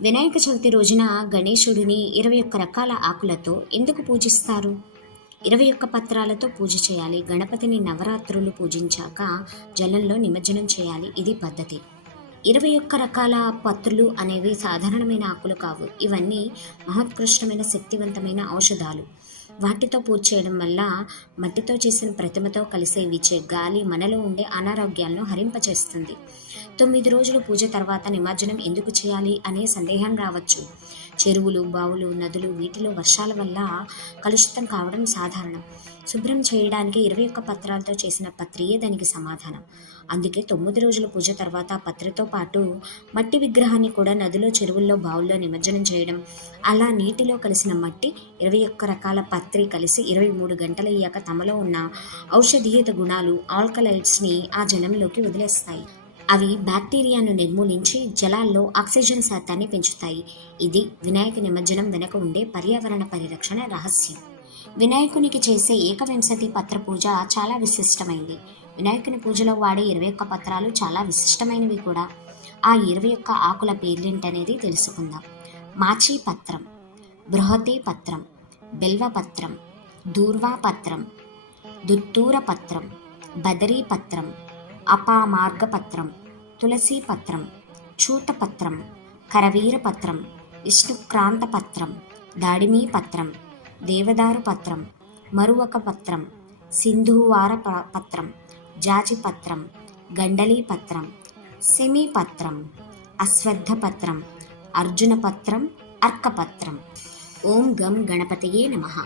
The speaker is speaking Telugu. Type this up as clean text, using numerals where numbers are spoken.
వినాయక చవితి రోజున గణేశుడిని 21 రకాల ఆకులతో ఎందుకు పూజిస్తారు? 21 పత్రాలతో పూజ చేయాలి. గణపతిని నవరాత్రులు పూజించాక జలంలో నిమజ్జనం చేయాలి. ఇది పద్ధతి. 21 రకాల పత్రులు అనేవి సాధారణమైన ఆకులు కావు. ఇవన్నీ మహోత్కృష్టమైన శక్తివంతమైన ఔషధాలు. వాటితో పూజ చేయడం వల్ల మట్టితో చేసిన ప్రతిమతో కలిసే వీచే గాలి మనలో ఉండే అనారోగ్యాలను హరింపచేస్తుంది. 9 రోజులు పూజ తర్వాత నిమజ్జనం ఎందుకు చేయాలి అనే సందేహం రావచ్చు. చెరువులు, బావులు, నదులు వీటిలో వర్షాల వల్ల కలుషితం కావడం సాధారణం. శుభ్రం చేయడానికి 21 పత్రాలతో చేసిన పత్రియే దానికి సమాధానం. అందుకే 9 రోజుల పూజ తర్వాత పత్రితో పాటు మట్టి విగ్రహాన్ని కూడా నదిలో, చెరువుల్లో, బావుల్లో నిమజ్జనం చేయడం, అలా నీటిలో కలిసిన మట్టి 21 రకాల పత్రి కలిసి 23 గంటలయ్యాక తమలో ఉన్న ఔషధీయత గుణాలు ఆల్కలైడ్స్ని ఆ జలంలోకి వదిలేస్తాయి. అవి బ్యాక్టీరియాను నిర్మూలించి జలాల్లో ఆక్సిజన్ శాతాన్ని పెంచుతాయి. ఇది వినాయక నిమజ్జనం వెనుక ఉండే పర్యావరణ పరిరక్షణ రహస్యం. వినాయకునికి చేసే ఏకవింశతి పత్ర పూజ చాలా విశిష్టమైంది. వినాయకుని పూజలో వాడే 21 పత్రాలు చాలా విశిష్టమైనవి కూడా. ఆ 21 ఆకుల పేర్లేంటనేది తెలుసుకుందాం. మాచి పత్రం, బృహతి పత్రం, బెల్వపత్రం, దూర్వాపత్రం, దుత్తూర పత్రం, బదరీ పత్రం, అపామార్గ పత్రం, తులసీ పత్రం, చూతపత్రం, కరవీర పత్రం, విష్ణుక్రాంత పత్రం, దాడిమీ పత్రం, దేవదారు పత్రం, మరువక పత్రం, సింధూవార పత్రం, జాజి పత్రం, గండలీ పత్రం, సెమీ పత్రం, అశ్వత్థ పత్రం, అర్జున పత్రం, అర్కపత్రం. ఓం గం గణపతయే నమః.